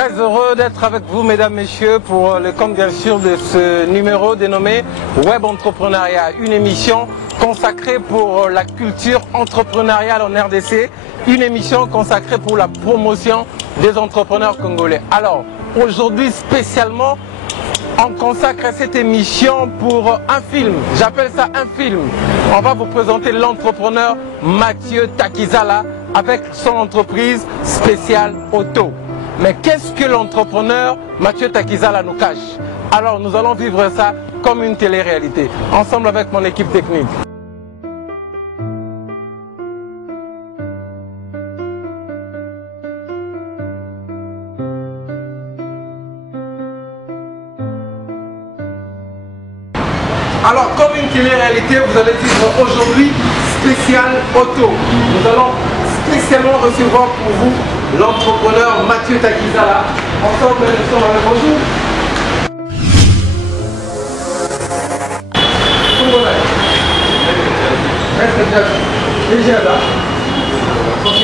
Très heureux d'être avec vous, mesdames, messieurs, pour le compte bien sûr de ce numéro dénommé Web Entrepreneuriat, une émission consacrée pour la culture entrepreneuriale en RDC, une émission consacrée pour la promotion des entrepreneurs congolais. Alors, aujourd'hui spécialement, on consacre cette émission pour un film, j'appelle ça un film. On va vous présenter l'entrepreneur Mathieu Takizala avec son entreprise spéciale auto. Mais qu'est-ce que l'entrepreneur Mathieu Takizala nous cache? Alors nous allons vivre ça comme une télé-réalité, ensemble avec mon équipe technique. Alors comme une télé-réalité, vous allez vivre aujourd'hui spécial auto. Nous allons spécialement recevoir pour vous l'entrepreneur Mathieu Takizala. Ensemble, nous sommes avec bonjour. Déjà là. Ok.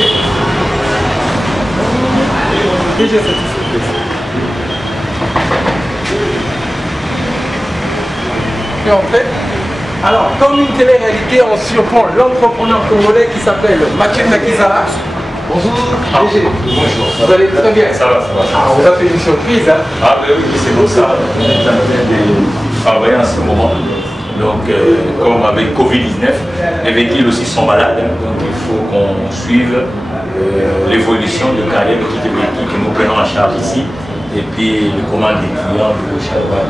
Déjà satisfait. Et en fait, alors comme une télé-réalité, on surprend l'entrepreneur congolais qui s'appelle Mathieu Takizala. Bonjour, DG. Bonjour. Vous allez très bien? Ça va, ça va. Ah, on vous a fait une surprise, hein? Ah ben oui, c'est pour ça. On est en train de travailler en ce moment. Donc, comme avec Covid-19, les véhicules aussi sont malades. Donc, il faut qu'on suive l'évolution de carrière de toutes les véhicules que nous prenons en charge ici. Et puis, les commandes des clients de gauche à droite.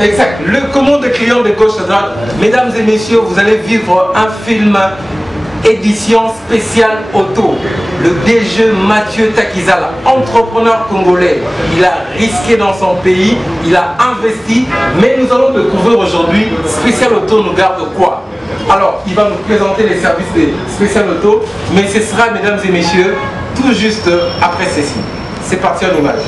Exact. Le commande des clients de gauche à droite. Mesdames et messieurs, vous allez vivre un film édition spéciale auto. Le DG Mathieu Takizala, entrepreneur congolais. Il a risqué dans son pays, il a investi, mais nous allons découvrir aujourd'hui spécial auto nous garde quoi? Alors, il va nous présenter les services de spécial auto, mais ce sera, mesdames et messieurs, tout juste après ceci. C'est parti en image.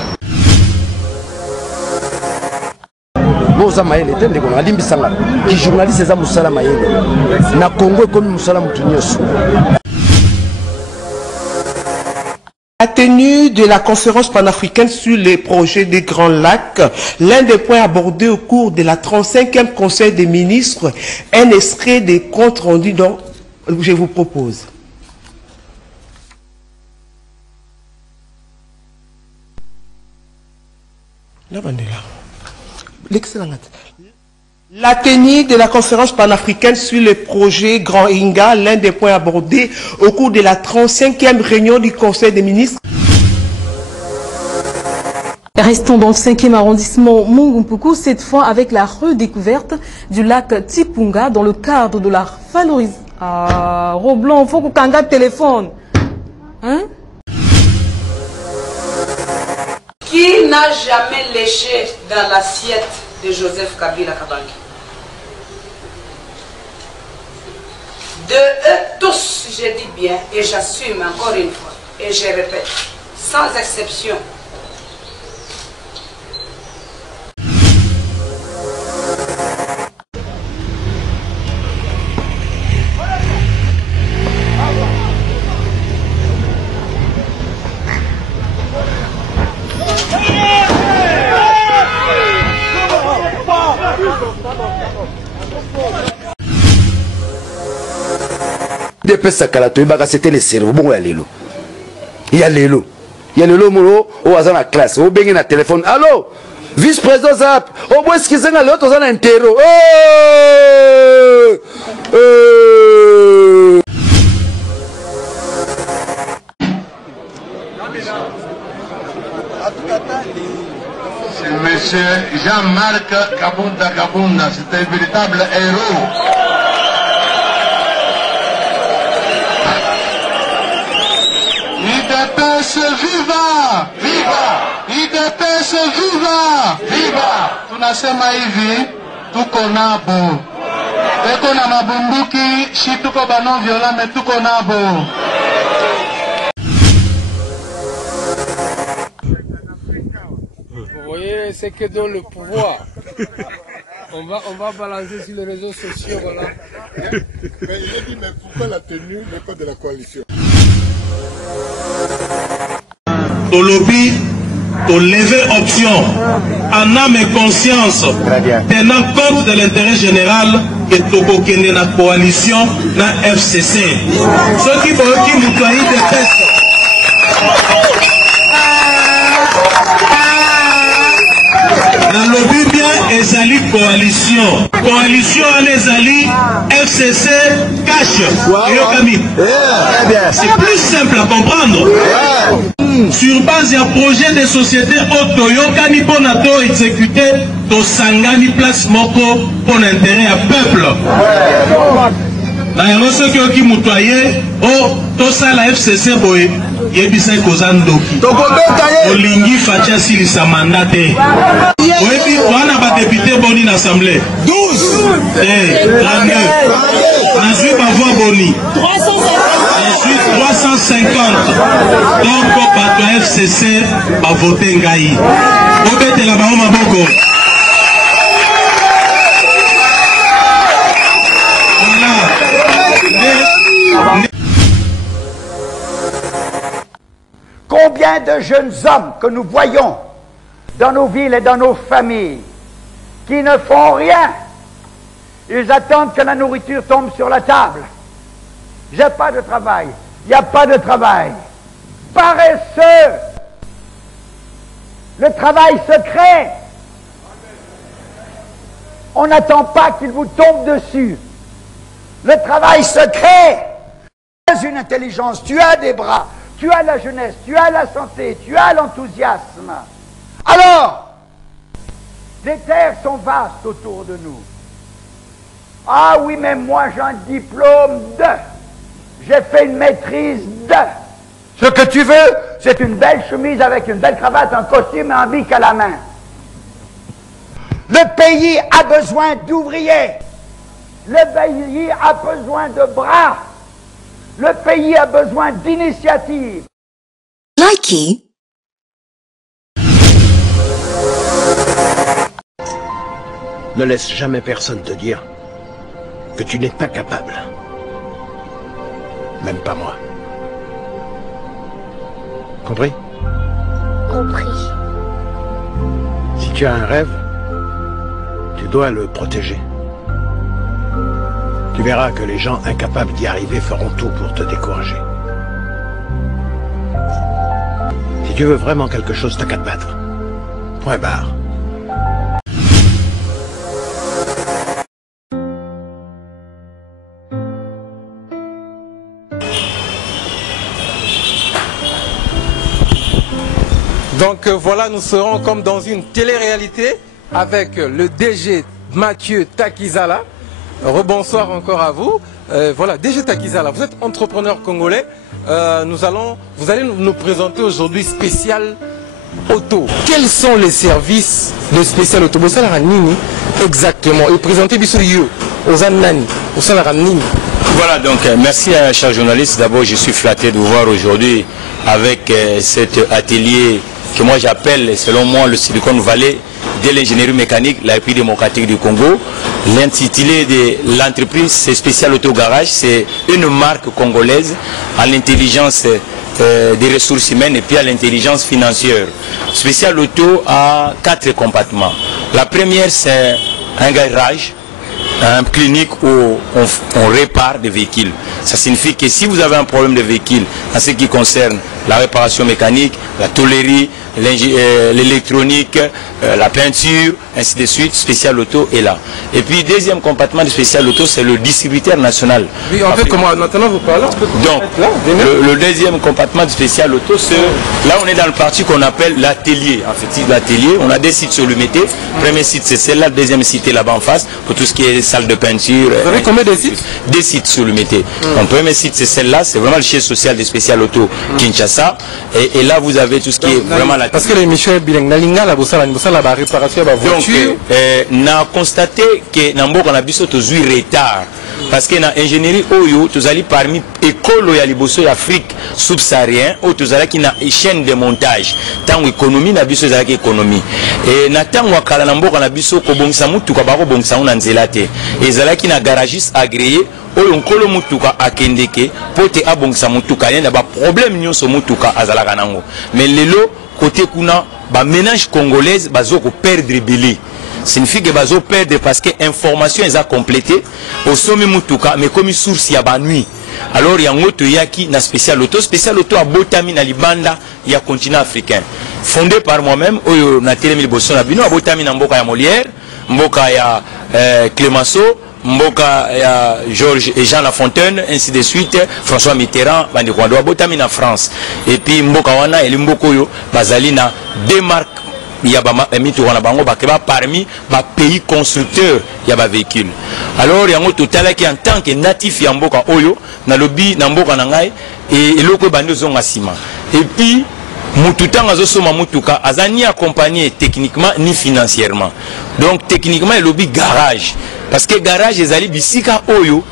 Boza mayele tende kono alimbi sanga ki journaliste za musala mayele na Congo comme musala mutunyoso. La tenue de la conférence panafricaine sur les projets des Grands Lacs, l'un des points abordés au cours de la 35e Conseil des ministres, un extrait des comptes rendus dont je vous propose. La tenue de la conférence panafricaine sur le projet Grand Inga, l'un des points abordés au cours de la 35e réunion du Conseil des ministres. Restons dans le 5e arrondissement Mungumpuku, cette fois avec la redécouverte du lac Tipunga dans le cadre de la valorisation. Ah, Roblon, il faut qu'on ait un téléphone. Hein? Qui n'a jamais léché dans l'assiette de Joseph Kabila Kabange? De eux tous, je dis bien, et j'assume encore une fois, et je répète, sans exception. Depuis sa kalato ibaka c'était le cerveau bon ya lelo. Ya lelo. Ya lelo muro o azana classe, o bengi na téléphone. Allô? Vice-président Zap, o bois qui zenga l'autre ozana intero. C'est monsieur Jean-Marc Kabunda, c'est un véritable héros. IDPS viva! Viva! IDPS viva! Viva! Tunasema hivi, tuko nabo. Eko na mabunduki, shi tuko banon viola, mais tuko nabo. Vous voyez, c'est que dans le pouvoir. On va balancer sur les réseaux sociaux, voilà. Mais il a dit, mais pourquoi la tenue n'est pas de la coalition? Olobi pour lever option en âme et conscience, tenant compte de l'intérêt général que Tokokende na coalition na FCC. Ceux qui vont moutoyer des tests. Dans le but bien, ezali coalition. Coalition ezali FCC cash. C'est plus simple à comprendre. Sur base d'un projet de société Otoyokani pour nato exécuter to sangani place moko pour l'intérêt à peuple. D'ailleurs, ceux qui ont moutoyé, tout ça la FCC boye. Yebisa kozandoki olingi facha silisa mandate oyebi wana ba député boni na assemblée 12 32 nazwi ba voix boni 350 donc bato ya FCC ba voter ngai obetela bango maboko. Combien de jeunes hommes que nous voyons dans nos villes et dans nos familles qui ne font rien, ils attendent que la nourriture tombe sur la table. J'ai pas de travail, il n'y a pas de travail. Paresseux, le travail se crée. On n'attend pas qu'il vous tombe dessus. Le travail se crée. Tu as une intelligence, tu as des bras. Tu as la jeunesse, tu as la santé, tu as l'enthousiasme. Alors, les terres sont vastes autour de nous. Ah oui, mais moi j'ai un diplôme de. J'ai fait une maîtrise de. Ce que tu veux, c'est une belle chemise avec une belle cravate, un costume et un bic à la main. Le pays a besoin d'ouvriers. Le pays a besoin de bras. Le pays a besoin d'initiatives. Likey. Ne laisse jamais personne te dire que tu n'es pas capable. Même pas moi. Compris? Compris. Si tu as un rêve, tu dois le protéger. Tu verras que les gens incapables d'y arriver feront tout pour te décourager. Si tu veux vraiment quelque chose, t'as qu'à te battre. Point barre. Donc voilà, nous serons comme dans une télé-réalité avec le DG Mathieu Takizala. Rebonsoir encore à vous. Voilà, DG Takizala, vous êtes entrepreneur congolais. Vous allez nous présenter aujourd'hui Spécial Auto. Quels sont les services de Spécial Auto? Exactement. Et présentez Bissoyo aux Anani, au Salaranini. Voilà, donc merci à chers journalistes. D'abord, je suis flatté de vous voir aujourd'hui avec cet atelier que moi j'appelle, selon moi, le Silicon Valley de l'ingénierie mécanique, la République démocratique du Congo. L'intitulé de l'entreprise, c'est Spécial Auto Garage. C'est une marque congolaise à l'intelligence des ressources humaines et puis à l'intelligence financière. Spécial Auto a 4 compartiments. La première, c'est un garage, une clinique où on répare des véhicules. Ça signifie que si vous avez un problème de véhicule en ce qui concerne la réparation mécanique, la tôlerie, l'électronique, la peinture, ainsi de suite, Spécial Auto est là. Et puis deuxième compartiment de Spécial Auto, c'est le distributeur national. Oui, en fait, comment maintenant vous parlez? Donc, le deuxième compartiment de Spécial Auto, c'est là on est dans le parti qu'on appelle l'atelier. En fait, l'atelier, on a des sites sur le métier. Premier site c'est celle-là, le deuxième site est là-bas en face pour tout ce qui est salle de peinture. Vous avez combien de sites? Des sites sur le métier. Donc, le premier site c'est celle-là, c'est vraiment le siège social de Spécial Auto Kinshasa. Et là vous avez tout ce qui est vraiment la. Parce que les Michel Biling, la réparation de la voiture. Donc, on a constaté que Nambo on a vu ce retard parce que na ingénierie oyo tozali parmi école ya liboso ya Afrique subsaharienne oyo tozalaki na chaîne de montage tango économie na biso ezalaki économie et na tango akala na mboka na biso kobongisa mutuka bakobongisa na nzela te ezalaki na garagiste agréé oyo nkolo mutuka akendeke pote abongisa mutuka yenda ba problème nyonso mutuka azalaka nango mais lelo côté kuna ba ménage congolaise bazoko perdre belé signifie que bazo perdre parce que information est à compléter au sommet mutuka mais comme source ya ba nuit alors yango to yaki na spécial auto à botami na libanda ya continent africain fondé par moi-même oyo na telemi liboso na bino botami na mboka ya Molière mboka ya Clémenceau mboka ya Georges et Jean Lafontaine ainsi de suite François Mitterrand bandi kwa do botami na France et puis mboka wana eli mboko yo bazali na démarque ya ba mitu wana bango bakeba parmi ba pays constructeurs ya ba véhicules alors yango total qui en tant que natif ya mboka oyo na lobby na mboka na ngai et eloko bandi zonga sima et puis mututanga zo soma mutuka azani accompagné techniquement ni financièrement donc techniquement le lobby garage parce que garage ezali bisika oyo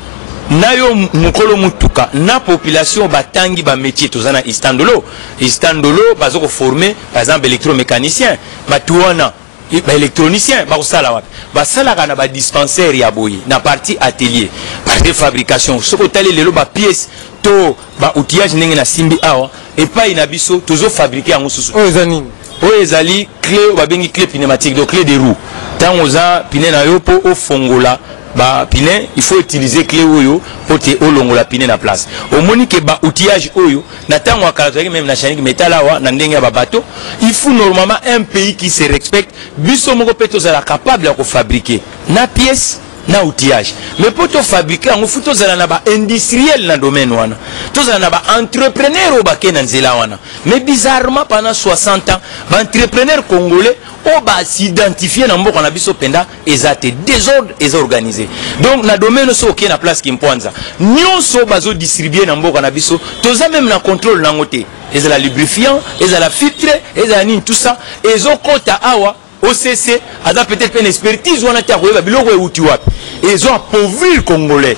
nayo mukolo mutuka na population batangi ba métier tozana istandolo bazoko former par exemple électromécanicien batuana ba électronicien ba kosala wapi basala kana ba dispensaire ya boyi na partie atelier partie fabrication soko tali lelo ba pièce to ba outillage ndenge na simbi awa et pas ina biso tozo fabriquer en susu ezali clé ba bengi clé pneumatique donc clé de roue tant oza pine na yo po o fongola ba pine il faut utiliser clé oyo pour te olongola pine na place au monique ba outillage oyo na tango akala même na chaîne métal awa na ndenge ba bateau il faut normalement un pays qui se respecte biso moko peto za capable de fabriquer na pièce na outillage mais pour te fabriquer on faut tozala na ba industriel na domaine wana tozala na ba entrepreneur ba ke na nzela wana mais bizarrement pendant 60 ans ba entrepreneur congolais on va s'identifier dans mboka na biso penda ezate désordre et organisé donc na domaine so ke na place ki mponza nyonso bazo distribuer na mboka na biso toza même na contrôle na ngote ezala lubrifiant ezala filtre ezala ni tout ça ezokota awa OCC a peut-être une expertise ou on a et ils ont appauvri le Congolais.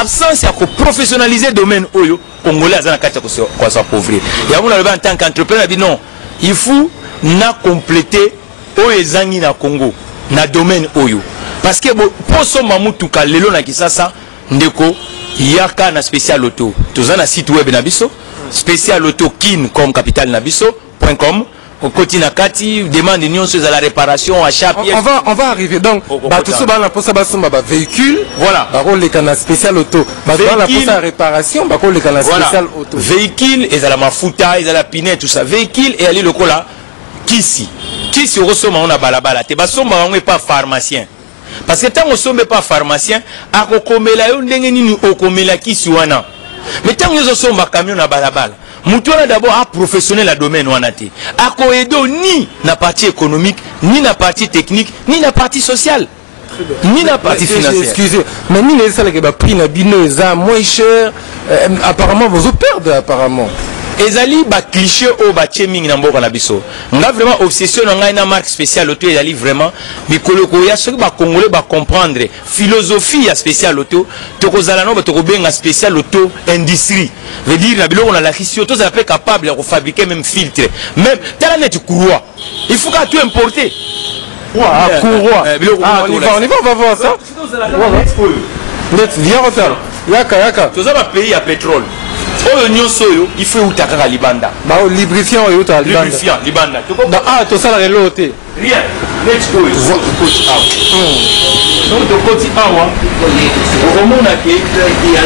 Absence à professionnaliser le domaine oyo Congolais à quoi s'appauvrir. Il y a en tant qu'entrepreneur dit non, il faut na compléter oezangi na Congo na domaine oyo parce que pour son mamutuka lelo na kisasa ndeko yaka na spécial auto. Tozana na site web na biso spécial auto kin comme capital na biso.com. Au quotidien, demande union sur la réparation, achat pièces. On va arriver donc. Tout ça, on a pour ça, véhicule. Voilà. Par les canaux spécial auto. On a pour ça réparation. Par les canaux spécial auto. Véhicule, ils ont la mafuta, ils ont la pinette, tout ça. Véhicule et aller le cola. Qui ressemble on a balabala. Te basomba on n'est pas pharmacien. Parce que tant on sommes pas pharmacien, à kokomela yo ndenge nini okomela kisi wana. Mais tant nous sommes pas camion na balabala. Moutouna d'abord a professionnel la domaine wanati. A coédo ni na partie économique, ni na partie technique, ni na partie sociale, ni na partie financière. Excusez, mais ni les salles qui va prix na bino moins cher. Apparemment vous perdez apparemment. Ezali ba cliché au ba cheming na mboka na biso. Nga vraiment obsession nga na marque spéciale auto ezali vraiment mikolo ko ya soki ba congolais ba comprendre philosophie ya spéciale auto to kozala no ba to kobenga spéciale auto industrie. Veut dire na biloko na la kisi auto ça peut capable de fabriquer même filtre. Même tala net courroie. Il faut que tu importer. Courroie. On va voir ça. Viens retard. Yaka. Tout ça va payer à pétrole. Il faut utaka libanda. Bah lubrifiant et uta libanda. Lubrifiant libanda. Tout ça la reloté. Rien. Let's go. Donc de côté awa. Au moment où il y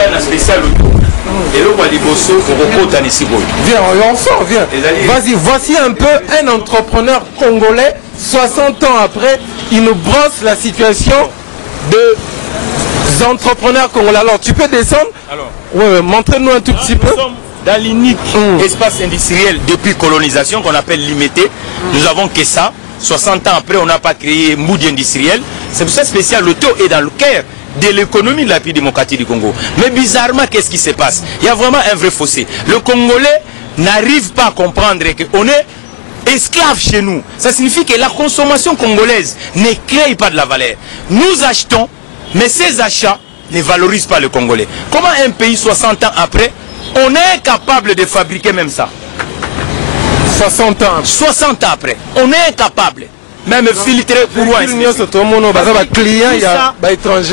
a un spécial et là on va liboso au côté ici. Viens, on sort, viens. Vas-y, voici un peu un entrepreneur congolais 60 ans après, il nous brosse la situation de entrepreneurs congolais. Alors tu peux descendre. Alors ouais, montrez-nous un tout petit peu. Dans l'unique espace industriel depuis colonisation qu'on appelle limité, nous avons que ça. 60 ans après, on n'a pas créé Moudi industriel. C'est pour ça spécial l'auto est dans le cœur de l'économie de la République démocratique du Congo. Mais bizarrement, qu'est-ce qui se passe? Il y a vraiment un vrai fossé. Le Congolais n'arrive pas à comprendre qu'on est esclave chez nous. Ça signifie que la consommation congolaise ne crée pas de la valeur. Nous achetons Mais ces achats ne valorisent pas le Congolais. Comment un pays 60 ans après, on est incapable de fabriquer même ça? 60 ans. 60 ans après, on est incapable. Même filtrer pour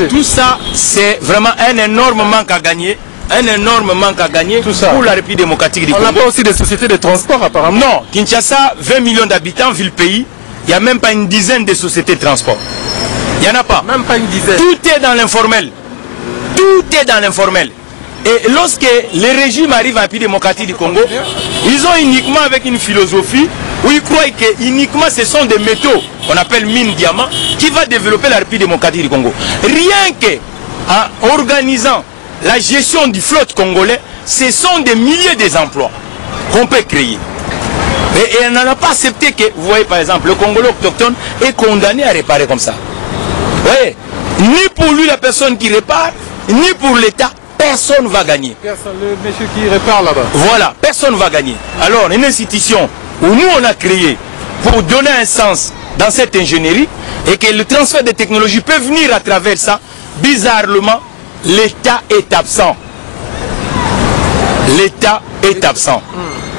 tout ça, c'est vraiment un énorme manque à gagner. Un énorme manque à gagner pour la République démocratique du Congo. On n'a pas aussi des sociétés de transport apparemment. Non, Kinshasa, 20 millions d'habitants, ville-pays, il n'y a même pas une dizaine de sociétés de transport. Il n'y en a pas. Même pas une dizaine. Tout est dans l'informel. Tout est dans l'informel. Et lorsque les régimes arrivent en République démocratique du Congo, ils ont uniquement avec une philosophie où ils croient que uniquement ce sont des métaux, qu'on appelle mine diamant, qui va développer la République démocratique du Congo. Rien qu'en organisant la gestion du flotte congolais, ce sont des milliers d'emplois qu'on peut créer. Et on n'en a pas accepté que, vous voyez par exemple, le Congolais autochtone est condamné à réparer comme ça. Vous voyez, ni pour lui la personne qui répare, ni pour l'État, personne ne va gagner. Personne, le monsieur qui répare là-bas. Voilà, personne ne va gagner. Alors, une institution où nous on a créé pour donner un sens dans cette ingénierie et que le transfert de technologies peut venir à travers ça, bizarrement, l'État est absent. L'État est absent.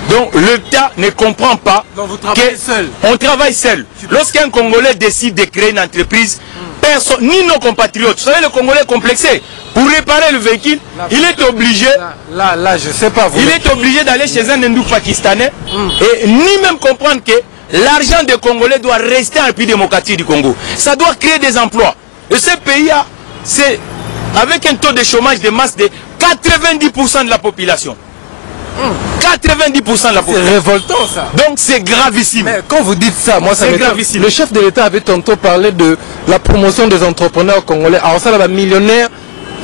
Donc l'État ne comprend pas qu'on travaille seul. Lorsqu'un Congolais décide de créer une entreprise, personne, ni nos compatriotes, vous savez le Congolais complexé, pour réparer le véhicule, il est obligé, je sais pas, il est obligé d'aller chez un hindou pakistanais et ni même comprendre que l'argent des Congolais doit rester en République démocratique du Congo. Ça doit créer des emplois. Et ce pays-là, c'est avec un taux de chômage de masse de 90% de la population. 90% de la population. C'est révoltant ça. Donc c'est gravissime. Mais quand vous dites ça, moi ça c'est m'étonne. gravissime. Le chef de l'État avait tantôt parlé de la promotion des entrepreneurs congolais. Alors ça là, millionnaires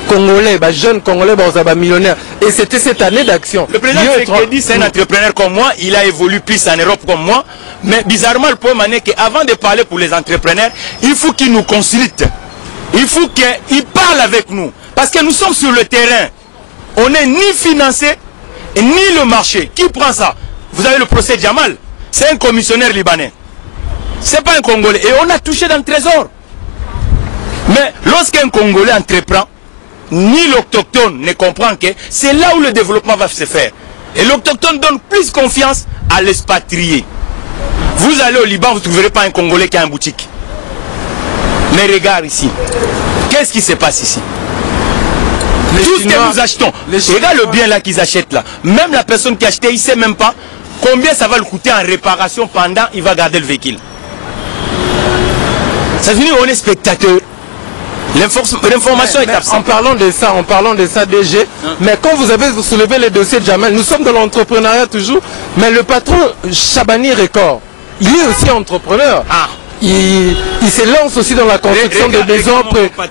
congolais, jeunes congolais, millionnaires. Et c'était cette année d'action. Le président Tshisekedi, c'est un entrepreneur comme moi. Il a évolué plus en Europe comme moi. Mais bizarrement, le problème est qu'avant de parler pour les entrepreneurs, il faut qu'ils nous consultent. Il faut qu'ils parlent avec nous. Parce que nous sommes sur le terrain. On n'est ni financé, ni le marché. Qui prend ça? Vous avez le procès Jamal. C'est un commissionnaire libanais. C'est pas un Congolais. Et on a touché dans le trésor. Mais lorsqu'un Congolais entreprend, ni l'autochtone ne comprend que c'est là où le développement va se faire. Et l'autochtone donne plus confiance à l'expatrié. Vous allez au Liban, vous ne trouverez pas un Congolais qui a une boutique. Mais regarde ici. Qu'est-ce qui se passe ici? Tout ce que nous achetons, regarde le bien là qu'ils achètent là. Même la personne qui a acheté, il ne sait même pas combien ça va le coûter en réparation pendant il va garder le véhicule. Ça veut dire qu'on est spectateur. L'information est absente. En parlant de ça, DG, mais quand vous avez soulevé les dossiers de Jamal, nous sommes dans l'entrepreneuriat toujours, mais le patron Chabani Record, il est aussi entrepreneur. Il se lance aussi dans la construction de maisons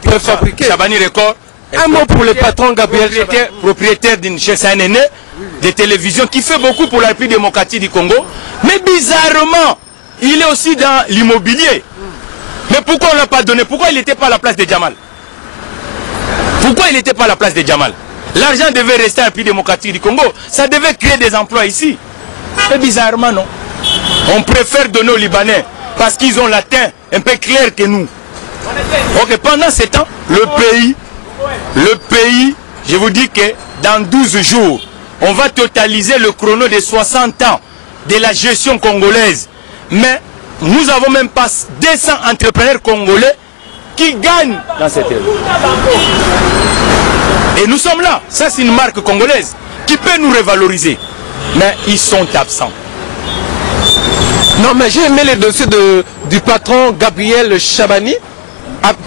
préfabriquées. Chabani Record. Un mot pour le patron Gabriel, propriétaire d'une chaîne aînée de télévision qui fait beaucoup pour la République démocratique du Congo. Mais bizarrement, il est aussi dans l'immobilier. Mais pourquoi on ne l'a pas donné? Pourquoi il n'était pas à la place de Jamal? Pourquoi il n'était pas à la place de Jamal? L'argent devait rester à la République démocratique du Congo. Ça devait créer des emplois ici. Mais bizarrement, non. On préfère donner aux Libanais parce qu'ils ont la teint un peu clair que nous. Ok, pendant ce temps, le pays, je vous dis que dans 12 jours, on va totaliser le chrono de 60 ans de la gestion congolaise. Mais nous n'avons même pas 200 entrepreneurs congolais qui gagnent dans cette ère. Et nous sommes là. Ça, c'est une marque congolaise qui peut nous revaloriser. Mais ils sont absents. Non, mais j'ai aimé les dossiers du patron Gabriel Chabani.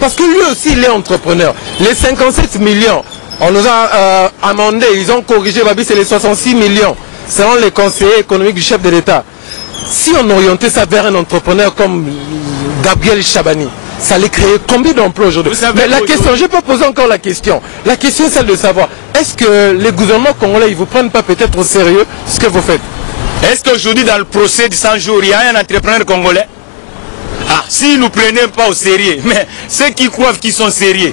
Parce que lui aussi, il est entrepreneur. Les 57 millions, on nous a amendé, ils ont corrigé, c'est les 66 millions, selon les conseillers économiques du chef de l'État. Si on orientait ça vers un entrepreneur comme Gabriel Chabani, ça allait créer combien d'emplois aujourd'hui? Mais la question, je peux poser encore la question. La question est celle de savoir, est-ce que les gouvernements congolais, ils ne vous prennent pas peut-être au sérieux ce que vous faites? Est-ce qu'aujourd'hui, dans le procès de 100 jours, il y a un entrepreneur congolais? S'ils ne nous prenaient pas au sérieux, mais ceux qui croient qu'ils sont sérieux,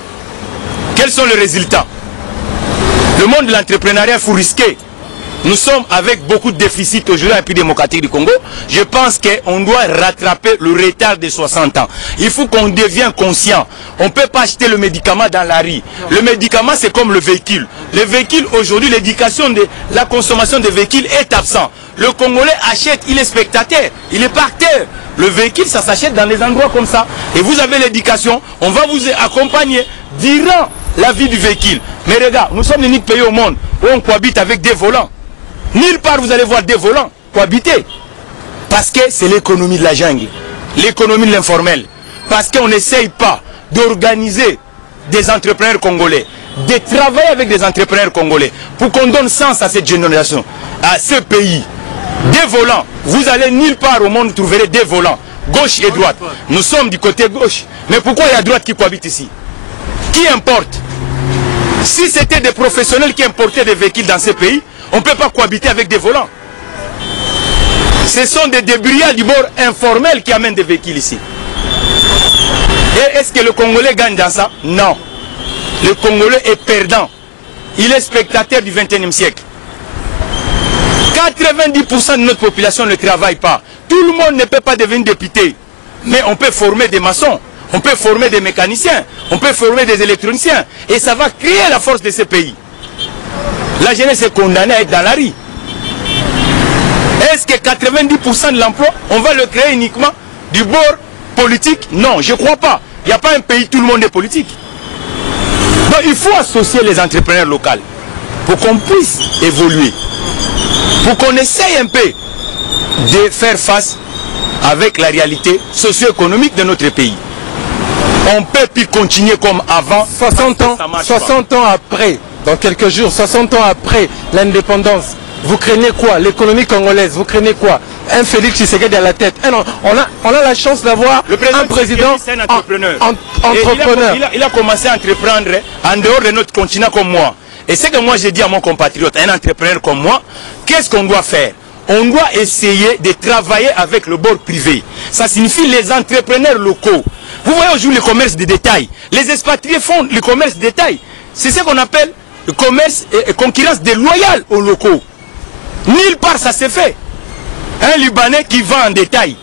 quels sont les résultats? Le monde de l'entrepreneuriat, il faut risquer. nous sommes avec beaucoup de déficits aujourd'hui dans le pays démocratique du Congo. Je pense qu'on doit rattraper le retard de 60 ans. Il faut qu'on devienne conscient. On ne peut pas acheter le médicament dans la rue. Le médicament, c'est comme le véhicule. Le véhicule, aujourd'hui, l'éducation de la consommation des véhicules est absent. Le Congolais achète, il est spectateur, il est pas acteur. Le véhicule, ça s'achète dans des endroits comme ça. Et vous avez l'éducation, on va vous accompagner durant la vie du véhicule. Mais regarde, nous sommes l'unique pays au monde où on cohabite avec des volants. Nulle part vous allez voir des volants cohabiter. Parce que c'est l'économie de la jungle, l'économie de l'informel. Parce qu'on n'essaye pas d'organiser des entrepreneurs congolais, de travailler avec des entrepreneurs congolais pour qu'on donne sens à cette génération, à ce pays. Des volants, vous allez nulle part au monde trouver des volants, gauche et droite. Nous sommes du côté gauche. Mais pourquoi il y a droite qui cohabite ici? Qui importe? Si c'était des professionnels qui importaient des véhicules dans ces pays, on ne peut pas cohabiter avec des volants. Ce sont des débrouillards du bord informel qui amènent des véhicules ici. Et est-ce que le Congolais gagne dans ça? Non. Le Congolais est perdant. Il est spectateur du XXIe siècle. 90% de notre population ne travaille pas. Tout le monde ne peut pas devenir député. Mais on peut former des maçons, on peut former des mécaniciens, on peut former des électroniciens. Et ça va créer la force de ce pays. La jeunesse est condamnée à être dans la rue. Est-ce que 90% de l'emploi, on va le créer uniquement du bord politique? Non, je ne crois pas. Il n'y a pas un pays, tout le monde est politique. Donc il faut associer les entrepreneurs locaux pour qu'on puisse évoluer. Pour qu'on essaye un peu de faire face avec la réalité socio-économique de notre pays. On ne peut plus continuer comme avant. 60 ans après, dans quelques jours, 60 ans après l'indépendance, vous craignez quoi? L'économie congolaise, vous craignez quoi? Un Félix Tshisekedi à la tête. On a la chance d'avoir un président entrepreneur. entrepreneur. Il a commencé à entreprendre en dehors de notre continent comme moi. Et c'est que moi j'ai dit à mon compatriote, un entrepreneur comme moi, qu'est-ce qu'on doit faire? On doit essayer de travailler avec le bord privé. Ça signifie les entrepreneurs locaux. Vous voyez aujourd'hui le commerce de détail. Les expatriés font le commerce de détail. C'est ce qu'on appelle le commerce et concurrence déloyale aux locaux. Nulle part ça s'est fait. Un Libanais qui vend en détail.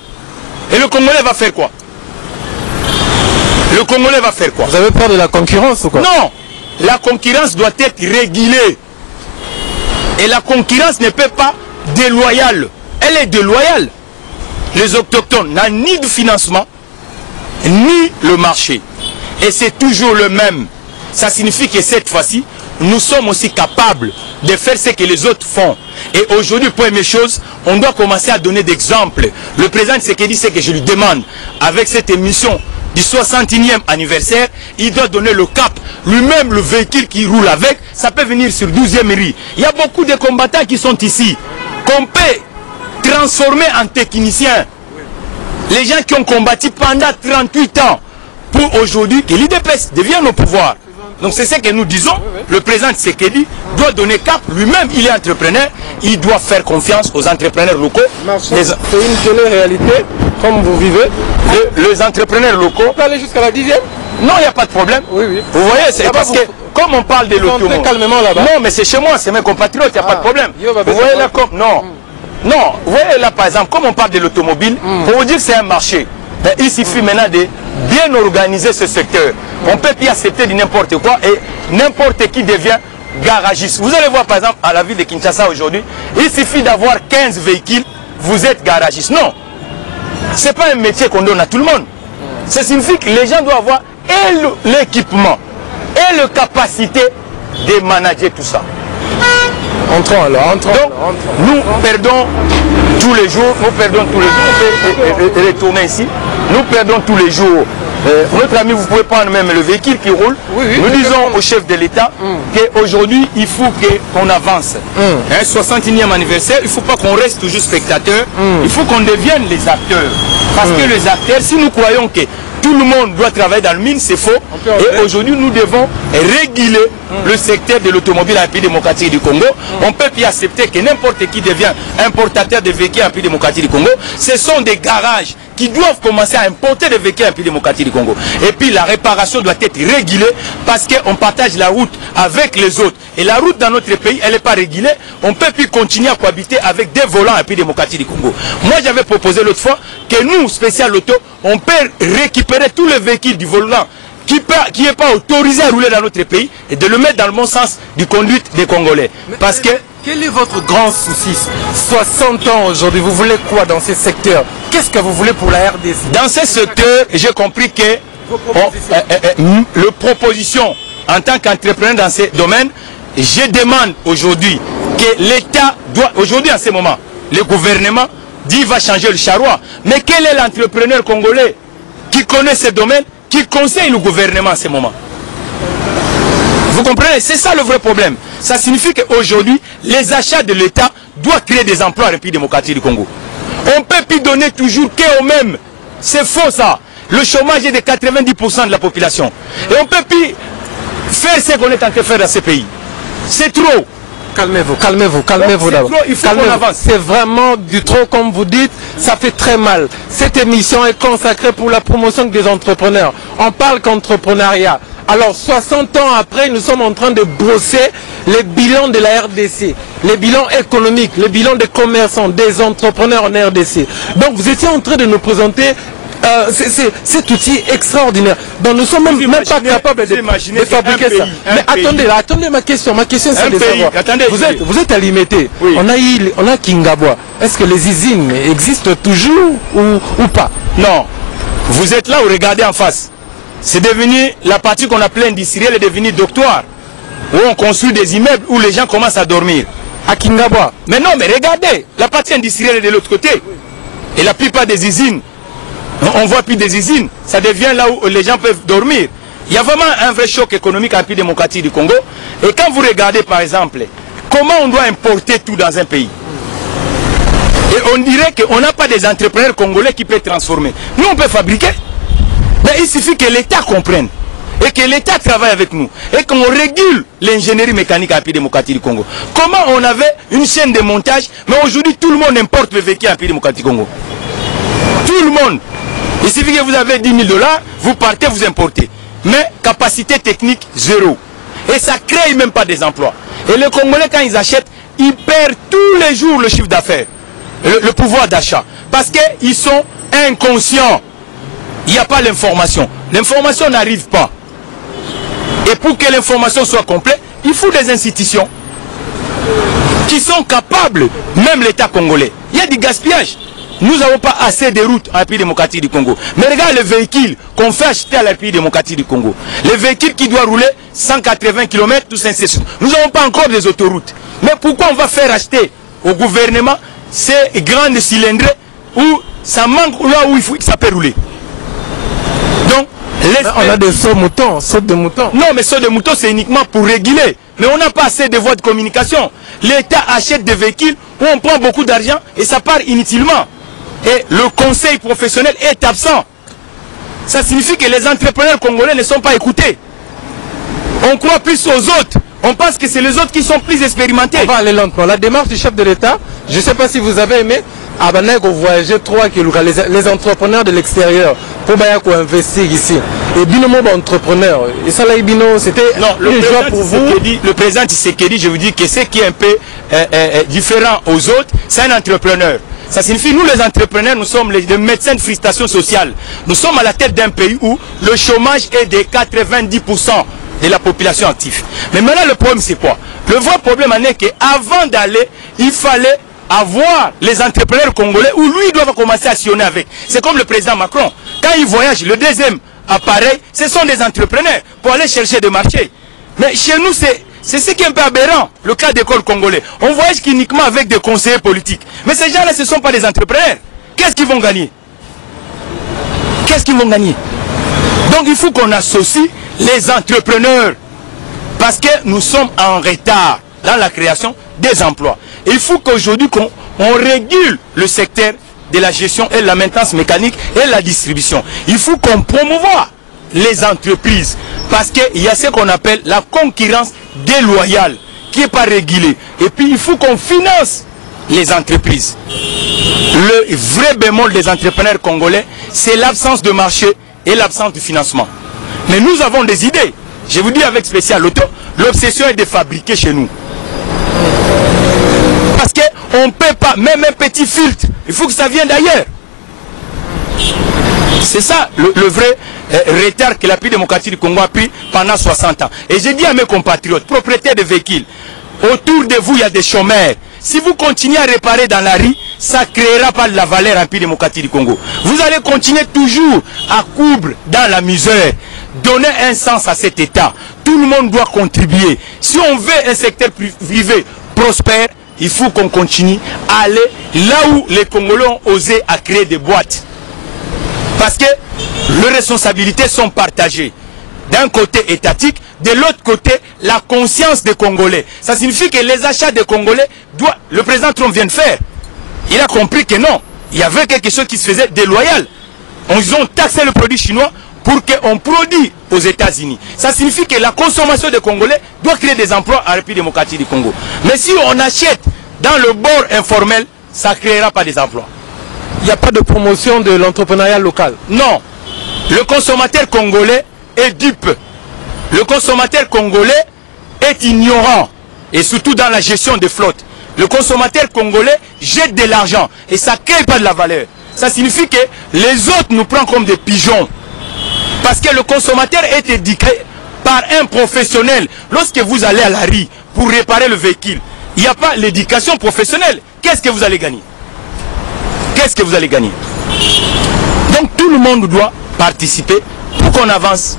Et le Congolais va faire quoi? Le Congolais va faire quoi? Vous avez peur de la concurrence ou quoi? Non. La concurrence doit être régulée. Et la concurrence ne peut pas déloyale. Elle est déloyale. Les autochtones n'ont ni de financement, ni le marché. Et c'est toujours le même. Ça signifie que cette fois-ci, nous sommes aussi capables de faire ce que les autres font. Et aujourd'hui, première chose, on doit commencer à donner d'exemples. Le président Tshisekedi, c'est que je lui demande, avec cette émission du 61e anniversaire, il doit donner le cap. Lui-même, le véhicule qui roule avec, ça peut venir sur 12e riz. Il y a beaucoup de combattants qui sont ici, qu'on peut transformer en techniciens. Les gens qui ont combattu pendant 38 ans, pour aujourd'hui que l'IDPS devienne au pouvoir. Donc c'est ce que nous disons. Le président Tshisekedi doit donner cap. Lui-même, il est entrepreneur. Il doit faire confiance aux entrepreneurs locaux. C'est une télé-réalité, comme vous vivez. Les entrepreneurs locaux. On peut aller jusqu'à la 10e? Non, il n'y a pas de problème. Oui, oui. Vous voyez, c'est parce que, comme on parle de l'automobile. Calmement là-bas. Non, mais c'est chez moi, c'est mes compatriotes, il n'y a pas de problème. Vous voyez là, comme. Non. Non, vous voyez là, par exemple, comme on parle de l'automobile, pour vous dire que c'est un marché. Ben, il suffit maintenant de bien organiser ce secteur. On ne peut plus accepter de n'importe quoi et n'importe qui devient garagiste. Vous allez voir par exemple à la ville de Kinshasa aujourd'hui, il suffit d'avoir 15 véhicules, vous êtes garagiste. Non, ce n'est pas un métier qu'on donne à tout le monde. Ça signifie que les gens doivent avoir et l'équipement et la capacité de manager tout ça. Entrons alors, entrons. Donc, nous perdons tous les jours, on peut retourner ici, nous perdons tous les jours. Notre ami, vous pouvez prendre même le véhicule qui roule. Nous disons au chef de l'État qu'aujourd'hui, il faut qu'on avance. 61e anniversaire, il ne faut pas qu'on reste toujours spectateur, il faut qu'on devienne les acteurs. Parce que les acteurs, si nous croyons que tout le monde doit travailler dans le mine, c'est faux. Et aujourd'hui, nous devons réguler le secteur de l'automobile en pays démocratique du Congo. On ne peut plus accepter que n'importe qui devient importateur de véhicules en pays démocratique du Congo. Ce sont des garages qui doivent commencer à importer des véhicules en pays démocratique du Congo. Et puis la réparation doit être régulée parce qu'on partage la route avec les autres. Et la route dans notre pays, elle n'est pas régulée. On ne peut plus continuer à cohabiter avec des volants en pays démocratique du Congo. Moi, j'avais proposé l'autre fois que nous, spécial auto, on peut récupérer tous les véhicules du volant qui n'est pas autorisé à rouler dans notre pays et de le mettre dans le bon sens du conduite des Congolais. Parce que... Quel est votre grand souci? 60 ans aujourd'hui, vous voulez quoi dans ces secteurs? Qu'est-ce que vous voulez pour la RDC? Dans ces secteurs, j'ai compris que le proposition en tant qu'entrepreneur dans ces domaines, je demande aujourd'hui que l'État doit, aujourd'hui en ce moment, le gouvernement dit va changer le charroi. Mais quel est l'entrepreneur congolais qui connaît ces domaines, qui conseille le gouvernement en ce moment? Vous comprenez? C'est ça le vrai problème. Ça signifie qu'aujourd'hui, les achats de l'État doivent créer des emplois en République démocratique du Congo. On ne peut plus donner toujours qu'aux mêmes. C'est faux ça. Le chômage est de 90% de la population. Et on ne peut plus faire ce qu'on est en train de faire dans ce pays. C'est trop. Calmez-vous, calmez-vous, calmez-vous d'abord. Il faut qu'on avance. C'est vraiment du trop, comme vous dites, ça fait très mal. Cette émission est consacrée pour la promotion des entrepreneurs. On parle qu'entrepreneuriat. Alors 60 ans après, nous sommes en train de brosser les bilans de la RDC, les bilans économiques, les bilans des commerçants, des entrepreneurs en RDC. Donc vous étiez en train de nous présenter cet outil extraordinaire. Donc nous sommes même pas capables de fabriquer ça. Mais attendez ma question c'est de savoir. Vous êtes à Limité. Oui. On a Kingabwa. Est-ce que les usines existent toujours ou pas? Non. Vous êtes là, vous regardez en face. C'est devenu, la partie qu'on appelait industrielle est devenue doctoire. Où on construit des immeubles où les gens commencent à dormir. À Kingabwa. Mais non, mais regardez, la partie industrielle est de l'autre côté. Et la plupart des usines, on ne voit plus des usines. Ça devient là où les gens peuvent dormir. Il y a vraiment un vrai choc économique en pays démocratique du Congo. Et quand vous regardez par exemple, comment on doit importer tout dans un pays. Et on dirait qu'on n'a pas des entrepreneurs congolais qui peuvent transformer. Nous, on peut fabriquer. Mais il suffit que l'État comprenne et que l'État travaille avec nous et qu'on régule l'ingénierie mécanique en pays démocratique du Congo. Comment on avait une chaîne de montage, mais aujourd'hui tout le monde importe le véhicule en pays démocratique du Congo. Tout le monde. Il suffit que vous avez 10 000 $, vous partez, vous importez. Mais capacité technique, zéro. Et ça ne crée même pas des emplois. Et les Congolais, quand ils achètent, ils perdent tous les jours le chiffre d'affaires, le pouvoir d'achat. Parce qu'ils sont inconscients. Il n'y a pas l'information. L'information n'arrive pas. Et pour que l'information soit complète, il faut des institutions qui sont capables, même l'État congolais. Il y a du gaspillage. Nous n'avons pas assez de routes en pays démocratique du Congo. Mais regarde les véhicules qu'on fait acheter à la pays démocratique du Congo. Les véhicules qui doivent rouler 180 km, tout ça. Nous n'avons pas encore des autoroutes. Mais pourquoi on va faire acheter au gouvernement ces grandes cylindrées où ça manque là où il faut que ça peut rouler? Donc, on a des sauts de moutons. Non, mais sauts de moutons, c'est uniquement pour réguler. Mais on n'a pas assez de voies de communication. L'État achète des véhicules où on prend beaucoup d'argent et ça part inutilement. Et le conseil professionnel est absent. Ça signifie que les entrepreneurs congolais ne sont pas écoutés. On croit plus aux autres. On pense que c'est les autres qui sont plus expérimentés. On va aller lentement. La démarche du chef de l'État, je ne sais pas si vous avez aimé, Abaneko voyager 3 km, les entrepreneurs de l'extérieur, pour investir ici. Et binomo entrepreneur, et ça là, bino, c'était une joie pour vous. Le président Tshisekedi, je vous dis que ce qui est un peu différent aux autres, c'est un entrepreneur. Ça signifie, nous les entrepreneurs, nous sommes les médecins de frustration sociale. Nous sommes à la tête d'un pays où le chômage est de 90% de la population active. Mais maintenant, le problème, c'est quoi? Le vrai problème est qu'avant d'aller, il fallait avoir les entrepreneurs congolais où lui doit commencer à sillonner avec. C'est comme le président Macron. Quand il voyage, le deuxième appareil, ce sont des entrepreneurs pour aller chercher des marchés. Mais chez nous, c'est ce qui est un peu aberrant, le cas d'école congolais. On voyage uniquement avec des conseillers politiques. Mais ces gens-là, ce ne sont pas des entrepreneurs. Qu'est-ce qu'ils vont gagner? Qu'est-ce qu'ils vont gagner? Donc il faut qu'on associe les entrepreneurs. Parce que nous sommes en retard dans la création des emplois. Et il faut qu'aujourd'hui, on régule le secteur de la gestion et de la maintenance mécanique et la distribution. Il faut qu'on promouvoie les entreprises parce qu'il y a ce qu'on appelle la concurrence déloyale qui n'est pas régulée. Et puis il faut qu'on finance les entreprises. Le vrai bémol des entrepreneurs congolais, c'est l'absence de marché et l'absence de financement. Mais nous avons des idées. Je vous dis avec Spécial Auto, l'obsession est de fabriquer chez nous. Parce qu'on ne peut pas, même un petit filtre, il faut que ça vienne d'ailleurs. C'est ça le vrai retard que la République démocratique du Congo a pris pendant 60 ans. Et j'ai dit à mes compatriotes, propriétaires de véhicules, autour de vous il y a des chômeurs. Si vous continuez à réparer dans la rue, ça ne créera pas de la valeur en République démocratique du Congo. Vous allez continuer toujours à coudre dans la misère. Donner un sens à cet État. Tout le monde doit contribuer. Si on veut un secteur privé prospère, il faut qu'on continue à aller là où les Congolais ont osé à créer des boîtes. Parce que les responsabilités sont partagées. D'un côté étatique, de l'autre côté, la conscience des Congolais. Ça signifie que les achats des Congolais, le président Trump vient de faire. Il a compris que non, il y avait quelque chose qui se faisait déloyal. Ils ont taxé le produit chinois pour qu'on produise aux États-Unis. Ça signifie que la consommation des Congolais doit créer des emplois en République démocratique du Congo. Mais si on achète dans le bord informel, ça ne créera pas des emplois. Il n'y a pas de promotion de l'entrepreneuriat local. Non. Le consommateur congolais est dupe. Le consommateur congolais est ignorant. Et surtout dans la gestion des flottes. Le consommateur congolais jette de l'argent. Et ça ne crée pas de la valeur. Ça signifie que les autres nous prennent comme des pigeons. Parce que le consommateur est éduqué par un professionnel. Lorsque vous allez à la rue pour réparer le véhicule, il n'y a pas l'éducation professionnelle. Qu'est-ce que vous allez gagner? Qu'est-ce que vous allez gagner? Donc tout le monde doit participer pour qu'on avance.